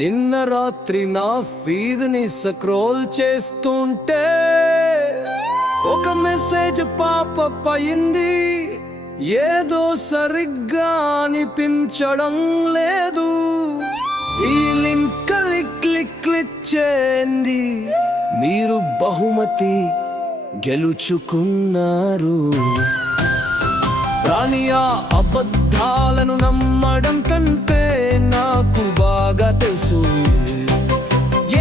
నిన్న రాత్రి నా ఫీడ్ని స్క్రోల్ చేస్తుంటే ఒక మెసేజ్ పాపప్ అయింది. ఏదో సరిగ్గా అనిపించడం లేదు. ఈ లింక్ క్లిక్ చేయండి, మీరు బహుమతి గెలుచుకున్నారు. కానీ ఆ అబద్ధాలను నమ్మడం కంటే నాకు బాగా తెలుసు,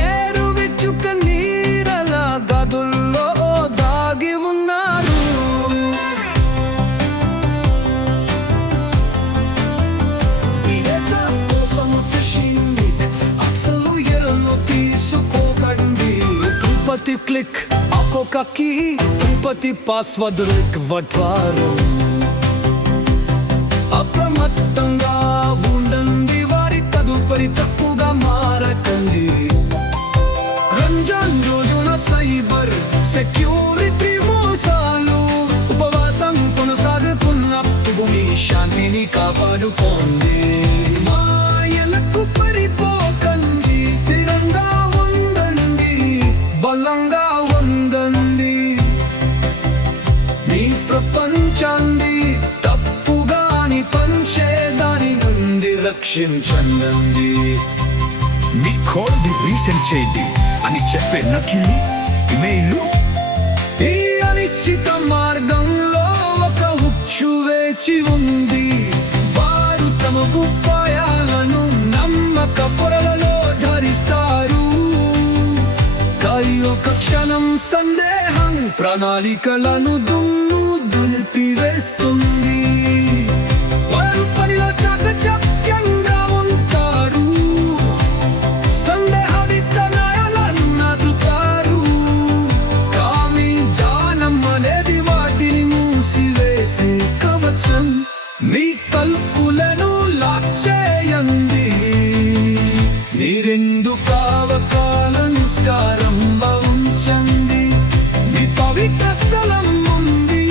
ఏరు విచ్చుక నీరల గదుల్లో దాగి ఉన్నారు. అసలు ఎరను తీసుకోకండి. తిరుపతి క్లిక్ ఒక్కొక్కకి తిరుపతి పాస్వర్డ్ వడ్వారు. అప్రమత్తంగా ఉండండి, వారి తదుపరి తప్పుగా మారకండి. రంజాన్ రోజున సైబర్ సెక్యూరిటీ మోసాలు, ఉపవాసం కొనసాగుతున్నప్పుడు మీ శాంతిని కాపాడుకోండి. మాయలకు పరిపోకండి, స్థిరంగా ఉండండి, బలంగా ఉండండి. మీ ప్రపంచాన్ని పంచేదాని నుండి రక్షించండి. మీ కోడ్ని రీసెండ్ చేయండి అని చెప్పే నకిలీ ఇమెయిల్. ఈ అనిశ్చిత మార్గంలో ఒక ఉచ్చు వేచి ఉంది. వారు తమ ఉపాయాలను నమ్మక పొరలలో ధరిస్తారు. ఒక క్షణం సందేహం ప్రణాళికలను దులిపివేస్తుంది. వారు పనిలో చాకచక్యంగా ఉంటారు, సందేహ విత్తనాలను నాటుతారు. కానీ దానం అనేది వాటిని మూసివేసే కవచం. మీ తలుపులను లాక్ చేయండి, మీ రెండు కావకాలను నిస్కారంగా ఉంచండి. మీ పవిత్ర స్థలం ఉంది,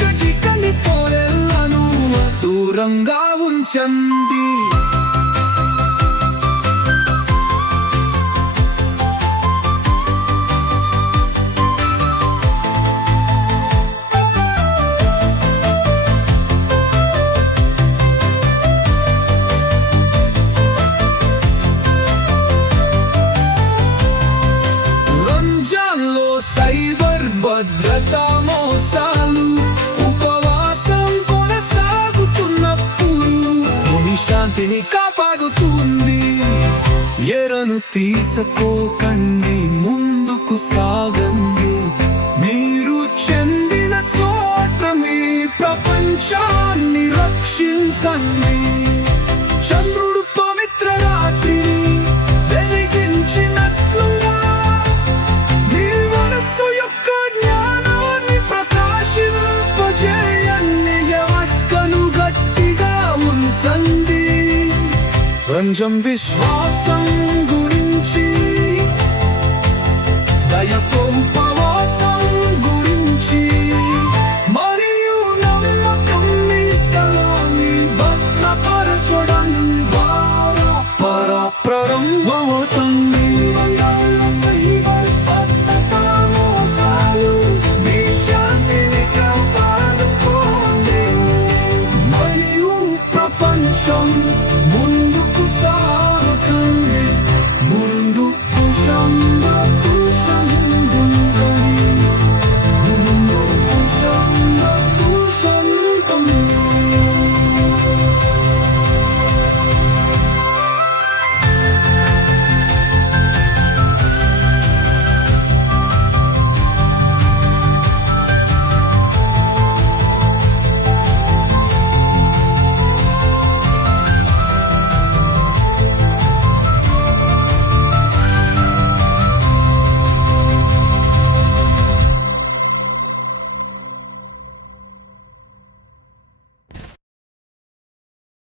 కచికని పోయేళ్ళను దూరంగా ఉంచండి. రంజాన్లో సైబర్ భద్రతా మోసాలు, ఉపవాసం కొనసాగుతున్నప్పుడు భూమి శాంతిని కాపాడుతుంది. ఎరను తీసుకోకండి, ముందుకు సాగండి. మీరు చెందిన చోట మీ ప్రపంచాన్ని రక్షించండి. చంద్రుడు పవిత్ర రాత్రి వెలిగించినట్లుగా మీ మనస్సు యొక్క జ్ఞానాన్ని ప్రకాశింపజేయండి. వ్యవస్థను గట్టిగా ఉంచండి. రంజం విశ్వాసం గురించి, దయతో ఉపవాసం గురించి, మరియు నమ్మకం మీ స్థలాన్ని భద్రపరచడం ద్వారా పరాప్రరం